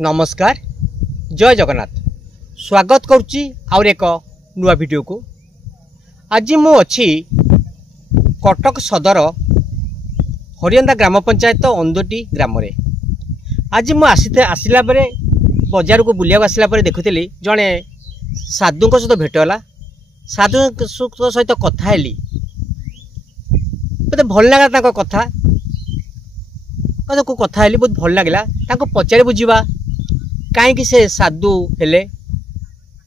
नमस्कार जय जगन्नाथ स्वागत करुच्ची आउर एक नुआ वीडियो को। आज मु अच्छी कटक सदर हरियंदा ग्राम पंचायत अंदोटी ग्राम रे। आज मु आसला बेले बजार को बुलिया आसला देखुली जड़े साधु सहित भेटला। साधु सहित कथा हेली मत भल लगा कथा को कथा हेली बहुत भल लगे पचारि बुझा कहीं से साधु हेले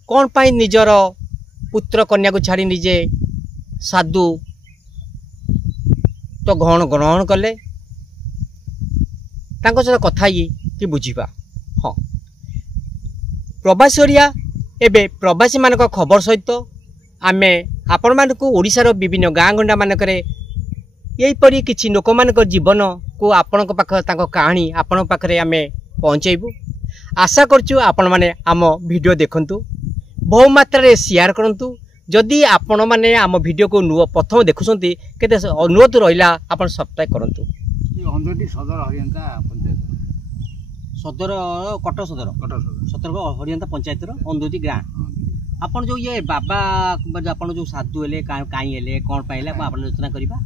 कौन पाई निजर पुत्र कन्या को छाड़ी निजे साधु तो ग्रहण कले सहित कथा कि बुझा। हाँ प्रवासी ओडिया एबे प्रवासी मान खबर सहित आमे आपण मानक ओडिशार विभिन्न गाँ गंडा मानक यहीपरि किछि लोक मानक जीवन को आपण पाख कहानी आपण पाखरे आमे पहुँचेबू। आशा करचु आपण माने आम वीडियो देखंतु बहु मात्रा शेयर करंतु। जदि आपण माने आम वीडियो को प्रथम देखुछंती केते अनुरोध रहिला आपण सब्सक्राइब करंतु। अंदोटी सदर हरियंता पंचायत सदर कटक सदर हरियंता पंचायत अंदोटी गाँ आपन जो ये बाबा आपन जो साधु हेले काई हेले कोन पाइला आपण आलोचना करबा।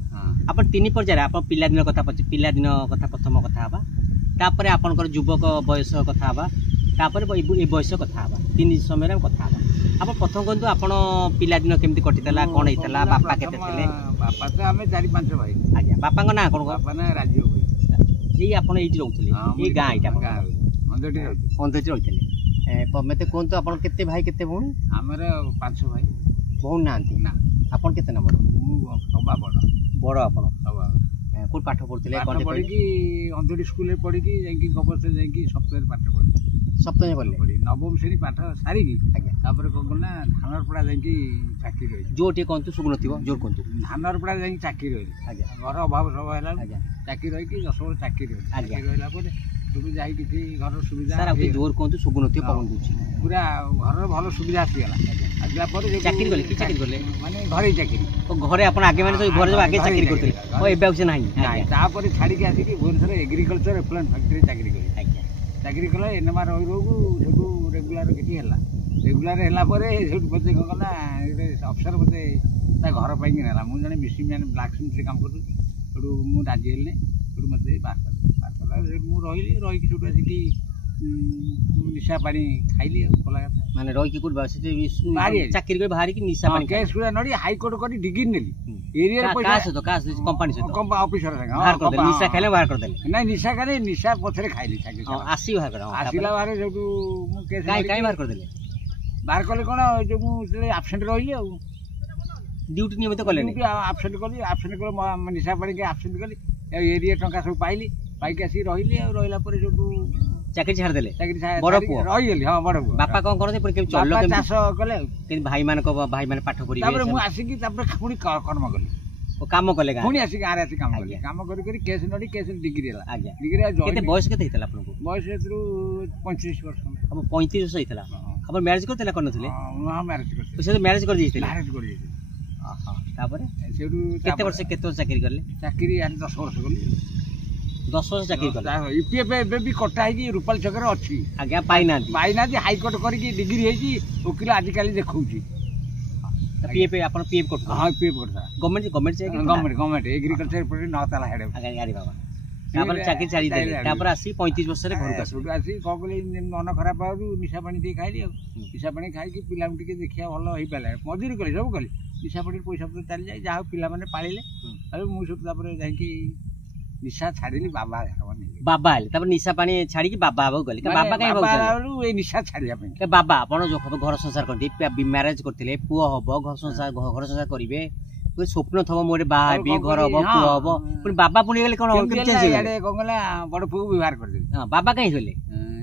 आपन तीन पर्याय आपन पिला दिन कथा प्रथम कथा हबा तापर आपनकर युवक बयस कथा हबा तापर ए बयस कथा हबा तीन समय कथा हबा। आप प्रथम कहतु आपन पिला दिन केमती कटितला कोन हेतला बापा केते थिले। बापा तो हमें 4-5 भाई। आज्ञा बापा को ना कोन बापा ना राजीव भाई एई आपन एइटी रहउथले ए गाँ एटा अंदोटी रहउथले। मते कोन तो आपन केते भाई केते भौणी। हमर 5 भाई भौणी नांती ना आपन केते नंबर सभा बड़ आपन सभा को पाठ पढ़ते पढ़ी कि अंधोटी स्कूल पढ़ी कि जाकि गबर से जाकि सप्ताह पाठ पढ़ी सप्ताह पढ़ी नवम श्रेणी पाठ सारी तापर कौन ना धानरपड़ा जाकि चाकरी रही जो टे कहतु सुगुन थी जोर कहतु धानरपड़ा जाकि चाकरी रही घर अभाव सब है चाकरी रही 10 वर्ष चाकरी रही तू जाई किसी घर सुविधा सर जोर कहतु सुगुन थी पवन दूची पूरा घर भल सुविधा आसीगला आसला चाकरी गले कि चाकरी गले माने घरे चाकरी घरे अपन आगे माने सब घर जब आगे चाकरी करते ओ एबे से नाही तापर छाड़ी के आसी कि भुवनेश्वर एग्रीकल्चर एप्लांट फैक्ट्री चाकरी करी चाकरी कला एनएमआर रही रोगु सेठू रेगुलर किछि हला रेगुलर हला परे सेठू पते कला अफसर पते ता घर पाई कि नेला मु जने मिसी मैन ब्लैक स्मिथ से काम करतु सेठू मु राजी हेले सेठू मते पास कला सेठू मु रही कि सेठू आसी कि निशा पानी खाइली कोला माने रही कि कुछ चाकरी कर बाहर की निशा पानी केस पूरा नडी हाई कोर्ट करी डिग्री नेली एरिया रे पैसा का कंपनी से ऑफिसर संग बाहर कर दे निशा खाइले बाहर कर दे नहीं निशा करे निशा पथरे खाइली चाकरी आसी बाहर कर आसीला बाहर जेटू मु केस काई बाहर कर देले बाहर कले कोन जो मु एब्सेंट रहिली आ ड्यूटी नियमित कले नहीं एब्सेंट कर निशा पानी के एब्सेंट कली एरिया टंका सब पाइली पाई के आसी रहिली आ रहिला परे जेटू चाकरी छाड़ देले बड़ पुओ रही गेली। हां बड़ पुओ बापा कोन करते पर के चललो के चाष कले कि भाई मान पाठ पढी तापर मु आसी कि तापर पुनी कर्म कली ओ काम कले गा पुनी आसी गारे आसी काम करी केस नडी केस डिग्री हला आज्ञा डिग्री केते बयस केते हितला आपन को बयस एतरु 35 वर्ष अब 35 वर्ष हितला अपन मैरिज करतेला कोन नथिले हां मैरिज करते से मैरिज कर दिथिले मैरिज कर दिथिले हां तापर सेडू केते वर्ष केते चाकरी करले चाकरी 10 वर्ष करली 10 वर्ष चाकरी करले ईपीएफ एबे भी कटा है कि रूपाल चक्र अछि आज्ञा पाइना हाई कोर्ट करी डिग्री है कि वकील आज काली देखौची पीएफ अपन पीएफ कोर्ट हां पीएफ कोर्ट गवर्नमेंट से गवर्नमेंट एग्रीकल्चर पर 9 ताला हेड आगे गाड़ी बाबा तापर चाकरी छाड़ी देले तापर आसी 35 वर्ष रे घर का आसी कगले मन खराब आउ निशा पानी दे खाइली निशा पानी खाइ कि पिला के देखिया भलो होई पाले मजूरी कली सब कली निशा पानी पैसा पत्र चली जाय जा पिला माने पालिले अरे मु सब तापर जाई कि निशा छाड़ीली बाबा आले तापर निशा पानी छाड़ी कि बाबा आबो गले बाबा काई बाबा ए निशा छाड़िया पे बाबा आपण जो घर संसार करते मैरिज करथिले पुओ हबो घर संसार करिवे कोई स्वप्न थबो मोरे बाहा बे घर हबो पुओ हबो पण बाबा पुनी गेले कोन के चेंज याडे कोंगला बड़ पुओ व्यवहार कर दे हां बाबा काई होले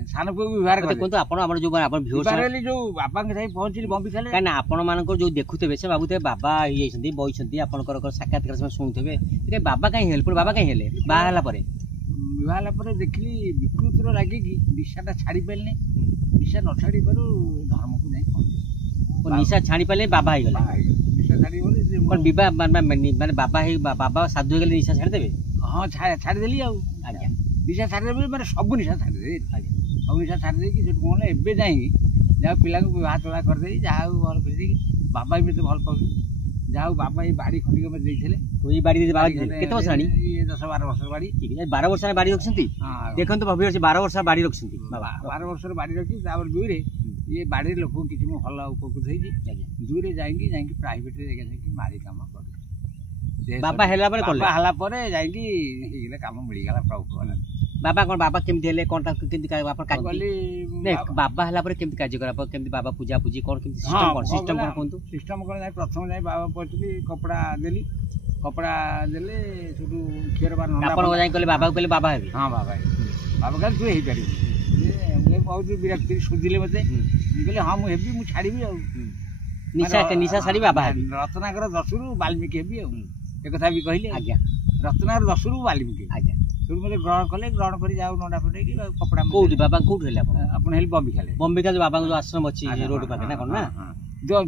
सानो पुओ व्यवहार कर कोन तो आपण हमर जो आपण व्यूअर्स बारेली जो बापा के साई पहुंचली बम्बी खाले काना आपण मानको जो देखुते से बाबूते बाबा ही छथि बई छथि आपनकर साक्षात्कार समय सुनथबे के बाबा काई हेल्प बाबा काई हेले बाहाला परे देखली विकृत रो लागे कि निशाटा छाड़ी पेलने निशा न छाड़ी पारू धर्म को नहीं निशा छाड़ी पाले बाबा ही गले निशा छाड़ी बोले कोन विवाह माने बाबा साधु हो गले निशा छाड़ी देबे हां छाड़ी देली आ आज्ञा निशा छाड़ी देबे माने सब निशा छाड़ी दे ଅଗ୍ନିଶା ଛାଡ଼ି ଦେଇକି ସେଠୁ କ'ଣ ହେଲା ଏବେ ଯାଇକି ଯାହା ପିଲାଙ୍କୁ ବିବାହ ତୋଳା କରିଦେଇ ଯାହା ହଉ ଭଲ କରିଦେଇକି ବାବା ବି ମୋତେ ଭଲ ପାଉଛନ୍ତି। ଯାହା ହଉ ବାବା ଏଇ ବାଡ଼ି ଖଣ୍ଡିକ ମୋତେ ଦେଇଥିଲେ। ଏଇ ବାଡ଼ି କେତେ ବର୍ଷ ହେଲାଣି? 10-12 ବର୍ଷର ବାଡ଼ି। 12 ବର୍ଷ ବାଡ଼ି ରଖିଛନ୍ତି। ଦେଖନ୍ତୁ ଭାବି ଅଛି 12 ବର୍ଷ ବାଡ଼ି ରଖିଛନ୍ତି ବାବା। 12 ବର୍ଷର ବାଡ଼ି ରଖି ତାପରେ ଦୁଇରେ ଇଏ ବାଡ଼ିରେ ଲୋକଙ୍କୁ କିଛି ମୁଁ ଭଲ ଉପକୃତ ହେଇଛି। ଦୁଇରେ ଯାଇକି ପ୍ରାଇଭେଟରେ ଯାଇକି ମାରି କାମ କରୁଛି। ବାବା ହେଲା ପରେ କଲେ? ବାବା ହେଲା ପରେ ଯାଇକି ହେଇଗଲା କାମ ମିଳିଗଲା ପ୍ରଭୁ। ବାବା କ'ଣ ବାବା କେମିତି ହେଲେ କ'ଣ ତାକୁ କେମିତି ଆପଣ ବାବା ହେଲା ପରେ କେମିତି କାର୍ଯ୍ୟ କରା କେମିତି ବାବା ପୂଜା ପୂଜି କ'ଣ କେମିତି ସିଷ୍ଟମ କ'ଣ କୁହନ୍ତୁ? ସିଷ୍ଟମ କ'ଣ ଯାଇ ପ୍ରଥମେ ଯାଇ ବାବା ପହଞ୍ଚିଲି କପଡ଼ା ଦେଲି। କପଡ଼ା ଦେଲେ ସେଠୁ କ୍ଷୀର ବା ଆପଣ ଯାଇ କହିଲେ ବାବାକୁ କହିଲେ ବାବା ହେବି? ହଁ ବାବା ବାବା କହିଲେ ତୁ ହେଇପାରିବୁ। ମୁଁ ବହୁତ ବିରକ୍ତି ଶୋଧିଲେ ମୋତେ। ମୁଁ କହିଲି ହଁ ମୁଁ ହେବି, ମୁଁ ଛାଡ଼ିବି ଆଉ ନିଶା ଛାଡ଼ି ବାବା ହେବି। ରତ୍ନାକର 10ରୁ ବାଲ୍ମୀକି ହେବି ଆଉ ଏକଥା ବି କହିଲେ। ଆଜ୍ଞା ରତ୍ନାକର 10ରୁ ବାଲ୍ମୀକି। ଆଜ୍ଞା ସେଠୁ ମୋତେ ଗ୍ରହଣ କଲେ। ଗ୍ରହଣ କରି ଯାଉ ନଣ୍ଡା ଫଟେଇକି କପଡ଼ା। କୋଉଠି ବାବା କୋଉଠି ହେଲେ ଆପଣ? ଆପଣ ହେଲେ ବମ୍ବିଖାଲେ। ବମ୍ବିଖାଲେ ବାବାଙ୍କ ଯୋଉ ଆଶ୍ରମ ଅଛି ରୋଡ ପାଖରେ ନା କ'ଣ? ନା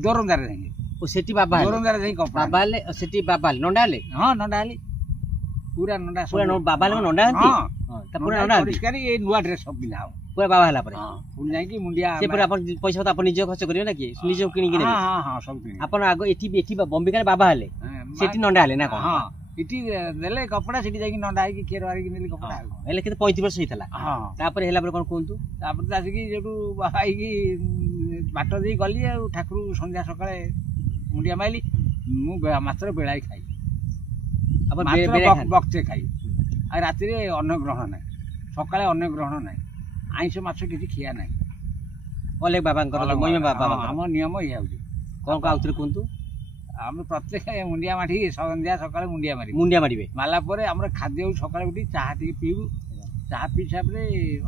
ଦୋରନ୍ଦାରେ ଯାଇକି ସେଠି ବାବା ଦୋରନ୍ଦାରେ ଯାଇ କପଡ଼ା ବାବା ହେଲେ ସେଠି ବାବା ହେଲେ ନଣ୍ଡା ହେଲେ? ହଁ ନଣ୍ଡା ହେଲି ପୁରା ନଣ୍ଡା ବାବା ହେଲେ ନଣ୍ଡା ହେନ୍ତି? ପୁରା ନଣ୍ଡା ପରିଷ୍କାର ଏଇ ନୂଆ ଡ୍ରେସ୍ ସବୁ ପିନ୍ଧା ହବ ପୁରା ବାବା ହେଲା ପରେ। ପୁଣି ଯାଇକି ମୁଣ୍ଡିଆ ସେ ପୁରା ଆପଣ ପଇସା ଆପଣ ନିଜେ ଖର୍ଚ୍ଚ କରିବେ ନା କି ନିଜେ କିଣିକି ନେବେ? ହଁ ସବୁ କିଣି। ଆପଣ ଆଗ ଏଠି ବମ୍ବିଖାଲେ ବାବା ହେଲେ ସେଠି ନଣ୍ଡା ହେଲେ ନା କ'ଣ? ହଁ ଏଠି ଦେଲେ କପଡ଼ା ସେଠି ଯାଇକି ନଣ୍ଡା ହେଇକି କ୍ଷୀର ହାରିକି ନେଲି କପଡ଼ା। ହେଲେ କେତେ 35 ବର୍ଷ ହେଇଥିଲା? ହଁ ତାପରେ ହେଲା ପରେ କ'ଣ କୁହନ୍ତୁ? ତାପରେ ତ ଆସିକି ସେଠୁ ବାବା ହେଇକି ବାଟ ଦେଇ ଗଲି ଆଉ ଠାକୁରଙ୍କୁ ସନ୍ଧ୍ୟା ସକାଳେ ମୁଣ୍ଡିଆ ମାଇଲି। ମୁଁ ମାତ୍ର ବେଳାଏ ଖାଇ ବକ୍ତେ ଖାଇ ଆଉ ରାତିରେ ଅନ୍ନ ଗ୍ରହଣ ନାହିଁ, ସକାଳେ ଅନ୍ନ ଗ୍ରହଣ ନାହିଁ, ଆଇଁଷ ମାଛ କିଛି ଖିଆ ନାହିଁ। ଅଲେଖ ବାବାଙ୍କର ଆମ ନିୟମ ଇଏ ହେଉଛି। କ'ଣ ଆଉଥରେ କୁହନ୍ତୁ? ଆମେ ପ୍ରତ୍ୟେକ ମୁଣ୍ଡିଆ ମାଠିକି ସନ୍ଧ୍ୟା ସକାଳେ ମୁଣ୍ଡିଆ ମାରିବେ। ମାରିଲା ପରେ ଆମର ଖାଦ୍ୟ ହେଉଛି ସକାଳେ ଉଠି ଚାହା ଟିକେ ପିଇବୁ। ଚାହା ପିଇ ସାରିଲେ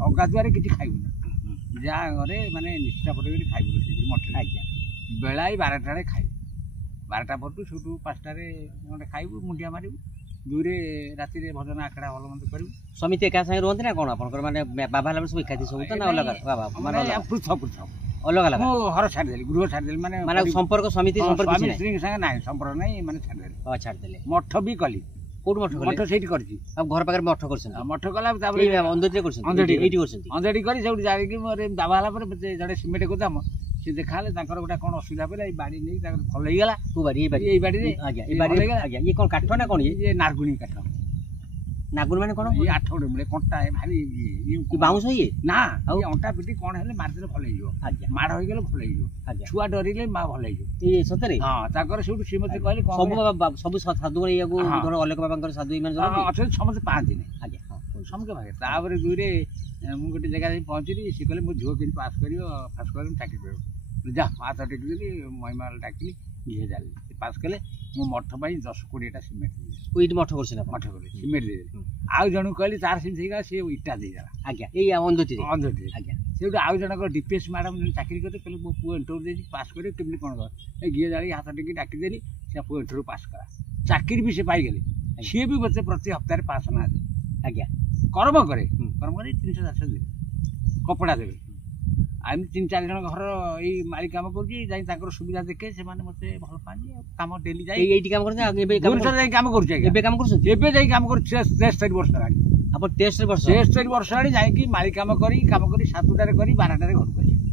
ଅଗାଧୁଆରେ କିଛି ଖାଇବୁନି। ଯାହା ଘରେ ମାନେ ନିଷ୍ଠା ପଟେଇକି ଖାଇବୁ ମଠରେ। ଆଜ୍ଞା ବେଳାଏ 12ଟାରେ ଖାଇବୁ। 12ଟା ପଟୁ ସେଠୁ 5ଟାରେ ଗୋଟେ ଖାଇବୁ, ମୁଣ୍ଡିଆ ମାରିବୁ। ଦୁଇରେ ରାତିରେ ଭଜନ ଆଖଡ଼ା ଭଲ ମନ୍ଦ କରିବୁ। ସମିତି ଏକା ସାଙ୍ଗେ ରୁହନ୍ତି ନା କ'ଣ ଆପଣଙ୍କର? ମାନେ ବାବା ହେଲା ସବୁ ଏକାଠି ସବୁ ତ ନା ଅଲଗା? ବାବା ପୃଥକ ଅଲଗା ଅଲଗା। ମୁଁ ଘର ଛାଡ଼ିଦେଲି, ଗୃହ ଛାଡ଼ିଦେଲି। ମାନେ ସମ୍ପର୍କ ସମିତି ସମ୍ପର୍କ ସ୍ତ୍ରୀଙ୍କ ସାଙ୍ଗେ ନାହିଁ, ସମ୍ପର୍କ ନାହିଁ, ମାନେ ଛାଡ଼ିଦେଲି। ଛାଡ଼ିଦେଲେ। ମଠ ବି କଲି। କୋଉଠି ମଠ? ମଠ ସେଇଠି କରିଛି। ଆଉ ଘର ପାଖରେ ମଠ କରିଛନ୍ତି? ମଠ କଲା ତାପରେ ଅନ୍ଦରରେ କରିଛନ୍ତି, ଏଇଠି କରିଛନ୍ତି। ଅନ୍ଦରୀ କରି ସେଉଠି ଯାଇକି ମୋର ବାବା ହେଲା ପରେ ଜଣେ ସିମେଣ୍ଟ ଗୋଦାମ ସେ ଦେଖା ହେଲେ ତାଙ୍କର ଗୋଟେ କ'ଣ ଅସୁବିଧା ହେଲା। ଏଇ ବାଡ଼ି ନେଇକି ତାଙ୍କର ଭଲ ହେଇଗଲା। କୋଉ ବାଡ଼ି? ଏଇ ବାଡ଼ିରେ? ଆଜ୍ଞା ଏଇ ବାଡ଼ି ଆଜ୍ଞା। ଇଏ କ'ଣ କାଠ ନା କ'ଣ? ଇଏ ନାଗୁଣୀ କାଠ। ନାଗୁଣୀ ମାନେ କ'ଣ? ଇଏ 8 ଗୋଟେ ମିଳେ କଣ୍ଟା ଭାରି ବାଉଁଶ। ଇଏ ନା ଆଉ ଅଣ୍ଟା ପିଟି କ'ଣ ହେଲେ ମାରିଦେଲେ ଭଲ ହେଇଯିବ। ଆଜ୍ଞା ମାଡ଼ ହେଇଗଲେ ଭଲ ହେଇଯିବ। ଆଜ୍ଞା ଛୁଆ ଡରିଲେ ମା ଭଲ ହେଇଯିବ। ଏଇ ସତରେ? ହଁ ତାଙ୍କର ସେଉଠୁ ସେ ମୋତେ କହିଲେ ସବୁ ସାଧୁ ଇଏକୁ ଧର ଅଲେଖ ବାବାଙ୍କର ସାଧୁ ଏମାନେ ଅଛନ୍ତି, ସମସ୍ତେ ପାଆନ୍ତିନି। ଆଜ୍ଞା ସମସ୍ତେ ଭାଗେ। ତାପରେ ଦୁଇରେ ମୁଁ ଗୋଟେ ଜାଗା ଯାଇ ପହଞ୍ଚିଲି। ସେ କହିଲେ ମୋ ଝିଅ କେମିତି ପାସ୍ କରିବ, ପାସ୍ କରିବ ଚାକିରି କରିବ। ଯା ହାତ ଟେକିଦେଲି, ମହିମାଲ ଡାକିଲି, ଝିଅ ଜାଣିଲି। ସେ ପାସ୍ କଲେ। ମୁଁ ମଠ ପାଇଁ 10-20ଟା ସିମେଣ୍ଟ ଦେଲି। ଏଇଠି ମଠ କରୁଛନ୍ତି? ମଠ କଲେ ସିମେଣ୍ଟ ଦେଇଦେଲି। ଆଉ ଜଣକୁ କହିଲି ତାର ସେମିତି ହେଇଗଲା, ସେ ଇଟା ଦେଇଦେଲା। ଆଜ୍ଞା ଏଇ ଅନ୍ଧଟିରେ? ଆଜ୍ଞା ସେଉଠୁ ଆଉ ଜଣକ DPS ମ୍ୟାଡ଼ାମ୍ ଚାକିରି କରିତେ କହିଲେ ମୋ ପୁଅ ଇଣ୍ଟରଭ୍ୟୁ ଦେଇଛି, ପାସ୍ କରିବ କେମିତି କ'ଣ କର। ଏ ଘିଅ ଜାଳି ହାତ ଟେକି ଡାକିଦେଲି। ସେ ପୁଅ ଇଣ୍ଟରଭ୍ୟୁ ପାସ୍ କଲା, ଚାକିରି ବି ସେ ପାଇଗଲେ। ସିଏ ବି ମୋତେ ପ୍ରତି ହପ୍ତାହରେ 500 ଟଙ୍କା ଦେବେ। ଆଜ୍ଞା କର୍ମ କରି 300-400 ଦେବେ, କପଡ଼ା ଦେବେ। ଆଉ ଏମିତି 3-4 ଜଣ ଘର ଏଇ ମାଳି କାମ କରୁଛି, ଯାଇ ତାଙ୍କର ସୁବିଧା ଦେଖେ, ସେମାନେ ମୋତେ ଭଲ ପାଆନ୍ତି। ଆଉ କାମ ଡେଲି ଯାଇ ଏଇଠି କାମ କରୁଛନ୍ତି? ଭୁବନେଶ୍ୱର ଯାଇ କାମ କରୁଛି। ଏବେ କାମ କରୁଛନ୍ତି? ଏବେ ଯାଇ କାମ କରୁଛି 63 ବର୍ଷ ହେଲାଣି। ଆପଣ 63 ବର୍ଷ ହେଲାଣି ଯାଇକି ମାଳି କାମ କରି 7ଟାରେ କରି 12ଟାରେ ଘରକୁ ଆସିବି।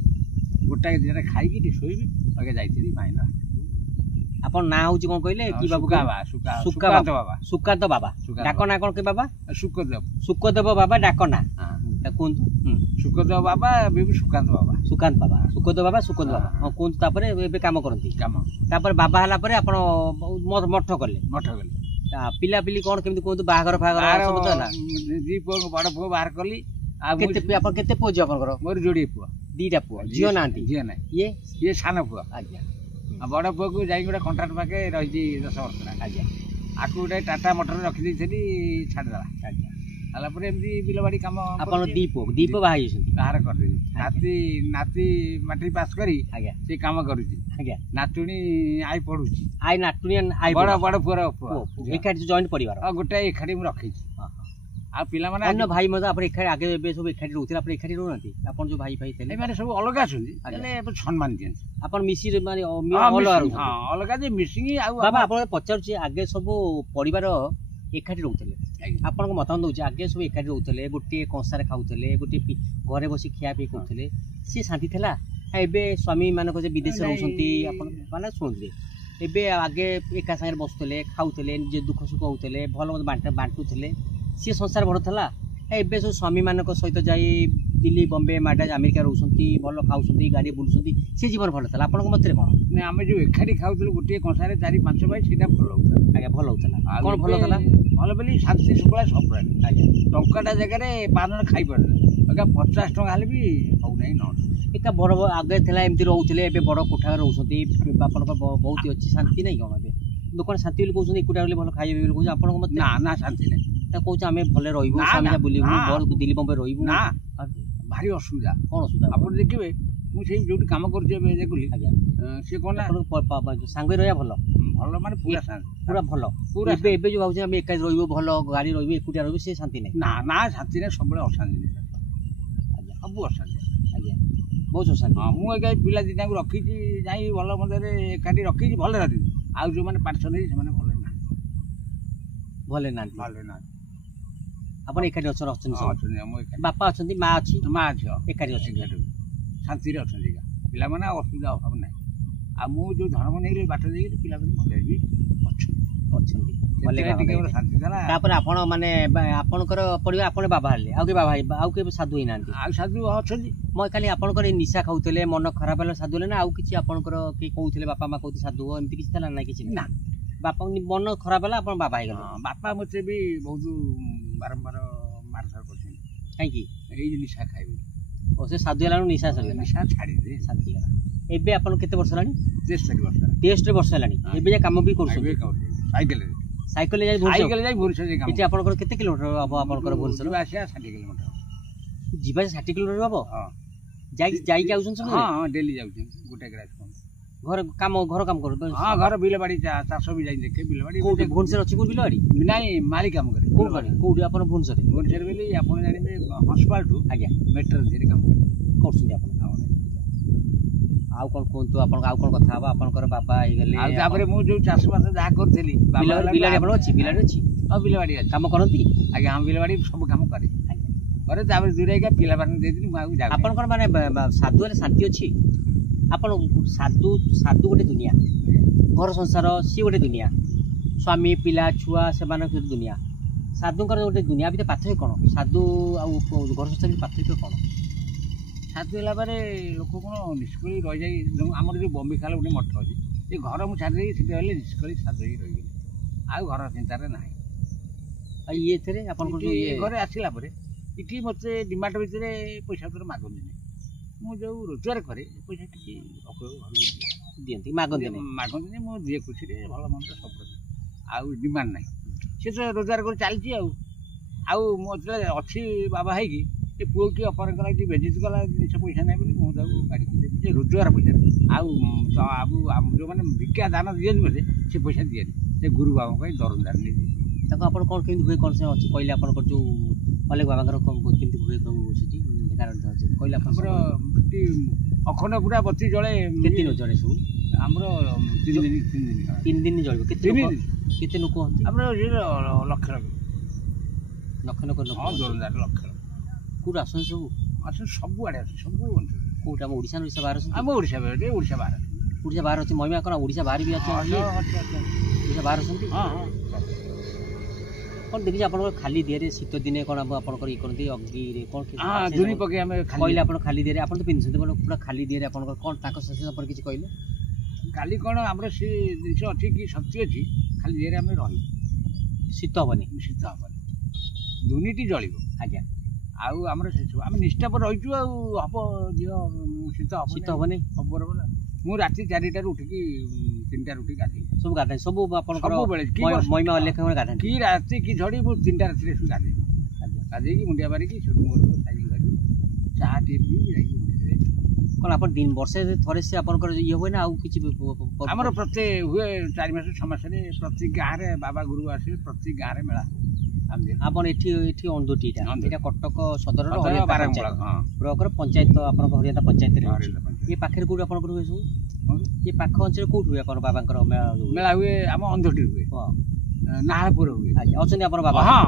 ଗୋଟାଏ ଦିନରେ ଖାଇକି ଟିକେ ଶୋଇବି। ଆগে ଯାଇଥିଲି ମାଇନା। ଆପଣ ନାଁ ହେଉଛି କ'ଣ କହିଲେ? କି ବାବୁ? ସୁକାନ୍ତ ବାବା। ସୁକାନ୍ତ ବାବା। ଡାକ ନାଁ କ'ଣ? କି ବାବା? ସୁକଦେବ। ସୁକଦେବ ବାବା ଡାକ ନାଁ କୁହନ୍ତୁ? ସୁକଦେବ ବାବା, ସୁକାନ୍ତ ବାବା। ସୁକାନ୍ତ ବାବା, ସୁକଦେବ ବାବା, ସୁକାନ୍ତ ବାବା। ହଁ କୁହନ୍ତୁ। ତାପରେ ଏବେ କାମ କରନ୍ତି? ତାପରେ ବାବା ହେଲା ପରେ ଆପଣ ମଠ କଲେ? ମଠ କଲେ। ପିଲାପିଲି କ'ଣ କେମିତି କୁହନ୍ତୁ? ବାହାଘର ଫାହାଘର ସବୁ ତ ହେଲା? 2 ପୁଅ, ବଡ଼ ପୁଅ ବାହାର କଲି। ଆଉ ଆପଣ କେତେ ପୁଅ ଝିଅ ଆପଣଙ୍କର? ମୋର ଯୋଡ଼ିଏ ପୁଅ। 2ଟା ପୁଅ। ଝିଅ ନାହାନ୍ତି? ଝିଅ ନାହିଁ। ଇଏ ସାନ ପୁଅ। ଆଜ୍ଞା। ଆଉ ବଡ଼ ପୁଅକୁ ଯାଇକି ଗୋଟେ କଣ୍ଟ୍ରାକ୍ଟ ପାଖେ ରହିଛି 10 ବର୍ଷ ହେଲା। ଆଜ୍ଞା ଆକୁ ଗୋଟେ ଟାଟା ମୋଟର ରଖିଦେଇଥିଲି, ଛାଡ଼ିଦେଲା। ଆଜ୍ଞା ହେଲା ପରେ ଏମିତି ବିଲବାଡ଼ି କାମ। ଆପଣ 2 ପୁଅ ବାହା ହେଇଛନ୍ତି? ବାହାର କରିଦେବି। ନାତି ମାଟ୍ରିକ ପାସ୍ କରି ଆଜ୍ଞା ସେ କାମ କରୁଛି। ଆଜ୍ଞା ନାତୁଣୀ ଆଇ ପଢୁଛି। ନାତୁଣୀ ବଡ଼ ପୁଅର ପୁଅ। ଏକାଠି ଜଏଣ୍ଟ ପରିବାର? ଗୋଟାଏ ଏକାଠି ମୁଁ ରଖିଛି। ଆଉ ପିଲାମାନେ ଅନ୍ୟ ଭାଇ ମଧ୍ୟ ଆପଣ ଏକାଠି ଆଗେ ଏବେ ସବୁ ଏକାଠି ରହୁଥିଲେ, ଆପଣ ଏକାଠି ରହୁନାହାନ୍ତି? ଆପଣ ଯୋଉ ଭାଇ ଥିଲେ ଏମାନେ ସବୁ ଅଲଗା ଅଛନ୍ତି, ହେଲେ ସମ୍ମାନ ଦିଅନ୍ତି। ଆପଣ ମିଶି ମାନେ ଅଲଗା ଯେ ମିଶିକି। ଆଉ ବାବା ଆପଣ ପଚାରୁଛି, ଆଗେ ସବୁ ପରିବାର एकाठी रोते आपन मतामत दौर आगे सब एकाठी रोते गोटे कंसार खाऊले गोटे घरे बस खियापी करुले सी शांति था एबे स्वामी मान विदेश रोचे माने शुणुते एबे आगे एका सागर बसुले खाऊले निजे दुख सुख होते भल मत बांटुले सी संसार बढ़ुला एबे सब स्वामी मान सहित जाई दिल्ली बम्बे माड्रास अमेरिका रोचे भल खाऊँ गाड़ी बुलूँ सी जीवन भल था आपन मत कौन आम जो एकाठी खाऊल गोटे कंसार 4-5 भाई से भल होता आज्ञा भल होता कौन भल होता भल बोली शांति शुक्ला सब आज्ञा टंकाटा जगह 5 जन खाई पारे आज्ञा 50 टଙ୍କା हेल्ले भी होना न एका बड़ आगे था एमती रोते ए बड़ कोठा रोचे आप बहुत ही अच्छी शांति नहीं कौन ए दुकान शांति कहते एकुटा भल खाइबे कहते आप मत ना ना शांति नहीं कौच आम भले रही बुलू दिल्ली बम्बे रही भारी असुविधा कौन असुविधा आप देखिए मुझे जो कम करुली आज्ञा सी कौन सांगे रहा भल भल माने पूरा पूरा भल पूरा एबे जो भाव एका रही भल गाड़ी रही एकुटिया रही से शांति नहीं ना ना शांति नहीं सब अशांति आज्ञा सब अशांति आज्ञा बहुत अशांति हाँ मुझे पिला दिटा रखी जाई भल मत एकाठी रखी भल रखी आउ जो मैंने पार्सन से भले ना भले ना आप एकाठी अच्छा बापा अच्छा माँ अच्छी माँ झील एकाठी अच्छे शांति अच्छा पिला मैंने असुविधा अभाव ना आ मु जो धर्म नहीं बाट दे पिला भले भी शांति था माने आपणकर परिवार आप बाबा हेल्ले आउ के साधु ही ना आ साधु अच्छा मैं खाली आपणकर निशा खाऊले मन खराब है साधु ना आउ कि आपणकर किए कहते बापा माँ कहते साधु एमती किसी ना किसी ना बापा मन खराब है आप बाबा हो बापा मत भी बहुत बारंबार मारधार कर कहीं निशा खाइबे से साधु है निशा निशा छाड़ी दे शांति एबे आप केते वर्ष है 63 वर्ष है एबे काम भी कर साइकिल साइकिल जाई भुवनेश्वर ये आपनकर केते किलोमीटर हम आपनकर भुवनेश्वर आसिया 60 किलोमीटर जीवा 60 किलोमीटर हम हां जाई जाउछन सब हां डेली जाउछन गोटे ग्रास घर काम कर हां घर बिलबाड़ी चाष भी जाई देखे बिलबाड़ी कोठी भुवनेश्वर अछि कोन बिलबाड़ी नहीं माली काम करे कोन करे कोठी आपन भुवनेश्वर बेली आपन जानिबे हॉस्पिटल टू आज्ञा मेट्रो जे काम करे करछन आपन आउ कोन कोन आपन आउ कोन कथा बा आपनकर बाबा आइ गेले आ तापरे मु जो चाष बास जा करथली बिलबाड़ी आपन अछि बिलबाड़ी अछि हां बिलबाड़ी अछि काम करंती आज्ञा हम बिलबाड़ी सब काम करे करे तापरे दूरे का पिला बान दे दिनी मागु जा आपनकर माने साधु रे शांति अछि आपन साधु साधु गोटे दुनिया घर संसार सी गोटे दुनिया स्वामी पिला छुआ से दुनिया साधुकर गोटे दुनिया भीतर पार्थक्य कौन साधु घर संसार पार्थक्य कौन साधु है लोक कौन निष्कली रही जाए आम जो बम्बी खाल गोटे मठ अच्छे ये घर मुझे छाड़ी सीधे निष्कली साधु ही रही आउ घर चिंतार ना ये घरे आसला ये मत डिमांड भितर पैसा पत्र मागती मुझे रोजगार करे पैसा टी दिखती मागती मुझे दिए खुशी भल मंद सब आउ डिमांड ना सी तो रोजगार कर चलती आउ अच्छी बाबा है कि पुओ की अपर कला कि बेजित कला जिस पैसा ना बोली मुझे गाड़ी रोजगार पैसा आउ जो मैंने भिक्षा दान दिए मत से पैसा दिए से गुरु बाबा दरदार नहीं आप कौन कमी हुए कौन से अच्छी कहले आप जो अलेक बाबा कमी हुए कहले अखंड पूरा बत्ती जले दिन जड़े सब आमर 3 दिन जल केते लोक आमर लक्ष लक्ष जोरदार लक्ष कौट आस सब आस सब आड़े सब कौट आम ओडिशा बाहर आम ओडिशा बाहर अच्छे महिमा कौन ओडिशा बाहर भी ओडिशा बाहर कौन देखिए आप खाली दिए शीत दिने कौन आप ये करते अग्नि कौन दूरी पके कहले आप खाली दिए आप तो पिंधुते पूरा खाली दिए आप कौन संसार किसी कहले खाली कौन आम से जिन अच्छी कि शक्ति अच्छी खाली दिए आम रही शीत हेनी दुनिटी जल आज्ञा आउ आम से सब आम निष्ठा पर रहीचु हम दिह शीत शीत हेनी हम बराबर मु राति 4टार उठिकी 3टार उठी गाधे सब गाधा सब महिमा उल्लेख गाधा कि राति कि झड़ी मु 3टा राति गाधे गाधे मुंडिया मारिकी साइकिल धरिकी चाह टी कौन आप दिन वर्षे थे से आप ये हुए ना आउ कि आमर प्रत्येक हुए 4 मास 6 मास प्रति गाँव बाबा गुरु आसे प्रति गाँव मेला आप अंधुटीटा कटक सदर ब्लॉक पंचायत आप हरियाणा पंचायत ये पाखे कौट आप हुए सब ये पाख अंचल कौट हुए बाबा मेला हुए आम अंधुटी हुए ନାହାଳପୁର ହୁଏ। ଆଜ୍ଞା ଅଛନ୍ତି ଆପଣ ବାବା? ହଁ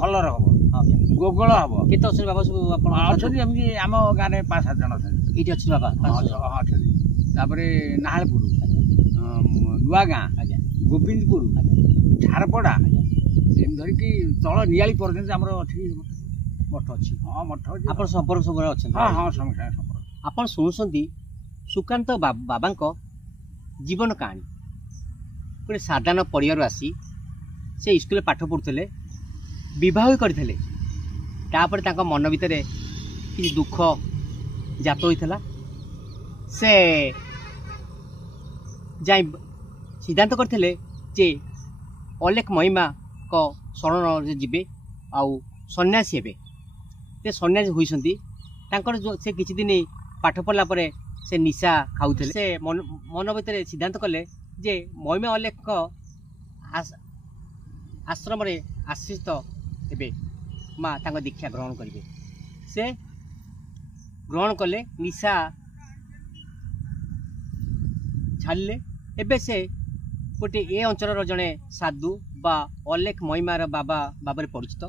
ଖଲର ହବ, ଆଜ୍ଞା ଗୋଗଳ ହବ। କେତେ ଅଛନ୍ତି ବାବା ସବୁ ଆପଣ? ଅଛନ୍ତି ଏମିତି ଆମ ଗାଁରେ 5-7 ଜଣ ଅଛନ୍ତି। ଏଇଠି ଅଛନ୍ତି ବାବା? ଅଛନ୍ତି। ତାପରେ ନାହାଳପୁର, ନୂଆ ଗାଁ, ଆଜ୍ଞା ଗୋବିନ୍ଦପୁର, ଝାରପଡ଼ା, ଆଜ୍ଞା ଏମିତି ଧରିକି ତଳ ନିଆଳି ପର୍ଯ୍ୟନ୍ତ ଆମର ଅଛି ମଠ ଅଛି। ହଁ ମଠ ଅଛି। ଆପଣ ସମ୍ପର୍କ ସବୁବେଳେ ଅଛନ୍ତି? ହଁ ସମସ୍ତେ ସମ୍ପର୍କ। ଆପଣ ଶୁଣୁଛନ୍ତି ସୁକାନ୍ତ ବାବାଙ୍କ ଜୀବନ କାହାଣୀ। ଗୋଟେ ସାଧାରଣ ପରିବାରରୁ ଆସି ସେ ସ୍କୁଲରେ ପାଠ ପଢ଼ୁଥିଲେ, ବିବାହ କରିଥିଲେ। ତାପରେ ତାଙ୍କ ମନ ଭିତରେ କିଛି ଦୁଃଖ ଜାତ ହୋଇଥିଲା। ସେ ଯାଇ ସିଦ୍ଧାନ୍ତ କରିଥିଲେ ଯେ ଅଲେଖ ମହିମାଙ୍କ ଶରଣରେ ଯିବେ ଆଉ ସନ୍ନ୍ୟାସୀ ହେବେ। ସେ ସନ୍ନ୍ୟାସୀ ହୋଇଛନ୍ତି। ତାଙ୍କର ସେ କିଛି ଦିନ ପାଠ ପଢ଼ିଲା ପରେ ସେ ନିଶା ଖାଉଥିଲେ। ସେ ମନ ଭିତରେ ସିଦ୍ଧାନ୍ତ କଲେ ଯେ ମହିମା ଅଲେଖଙ୍କ ଆଶ୍ରମରେ ଆଶ୍ରିତ ହେବେ, ମା ତାଙ୍କ ଦୀକ୍ଷା ଗ୍ରହଣ କରିବେ। ସେ ଗ୍ରହଣ କଲେ, ନିଶା ଛାଡ଼ିଲେ। ଏବେ ସେ ଗୋଟେ ଏ ଅଞ୍ଚଳର ଜଣେ ସାଧୁ ବା ଅଲେଖ ମହିମାର ବାବା ଭାବରେ ପରିଚିତ।